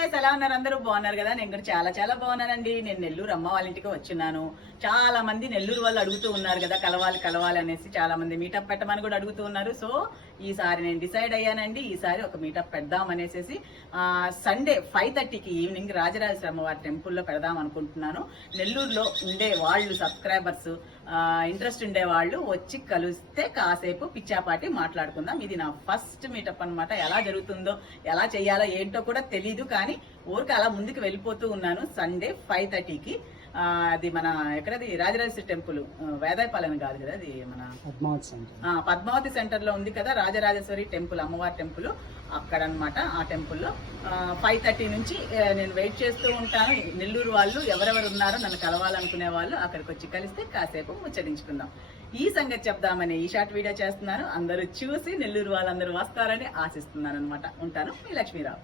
Guys, ఎలా ఉన్నారు? అందరూ బాగున్నారు కదా? నేను కూడా చాలా చాలా బాగున్నానండి. నేను నెల్లూరు అమ్మ వాళ్ళ ఇంటికి వచ్చున్నాను. చాలా మంది నెల్లూరు వాళ్ళు అడుగుతూ ఉన్నారు కదా, కలవాలి కలవాలి అనేసి. చాలా మంది మీటప్ పెట్టమని కూడా అడుగుతూ ఉన్నారు. సో ఈసారి నేను డిసైడ్ అయ్యానండి. ఈసారి ఒక మీటప్ పెడదాం అనేసి సండే 5:30కి ఈవినింగ్ రాజరాజేశ్వరి అమ్మవారి టెంపుల్లో పెడదాం అనుకుంటున్నాను. నెల్లూరులో ఉండే వాళ్ళు, సబ్స్క్రైబర్స్, ఇంట్రెస్ట్ ఉండే వాళ్ళు వచ్చి కలిస్తే కాసేపు పిచ్చాపాటి మాట్లాడుకుందాం. ఇది నా ఫస్ట్ మీటప్ అనమాట. ఎలా జరుగుతుందో, ఎలా చేయాలో ఏంటో కూడా తెలీదు, కానీ ఊరికి అలా ముందుకు వెళ్ళిపోతూ ఉన్నాను. సండే 5:30కి అది మన ఎక్కడది రాజరాజేశ్వరి టెంపుల్, వేదాయపాలెం కాదు కదా, అది మన పద్మావతి సెంటర్ లో ఉంది కదా రాజరాజేశ్వరి టెంపుల్, అమ్మవారి టెంపుల్. అక్కడ అనమాట. ఆ టెంపుల్లో 5:30 నుంచి నేను వెయిట్ చేస్తూ ఉంటాను. నెల్లూరు వాళ్ళు ఎవరెవరు ఉన్నారో నన్ను కలవాలనుకునే వాళ్ళు అక్కడికి వచ్చి కలిస్తే కాసేపు ముచ్చరించుకుందాం. ఈ సంగతి చెప్దామని ఈ షార్ట్ వీడియో చేస్తున్నాను. అందరూ చూసి నెల్లూరు వాళ్ళందరూ వస్తారని ఆశిస్తున్నాను అనమాట. ఉంటాను, మీ లక్ష్మీరావు.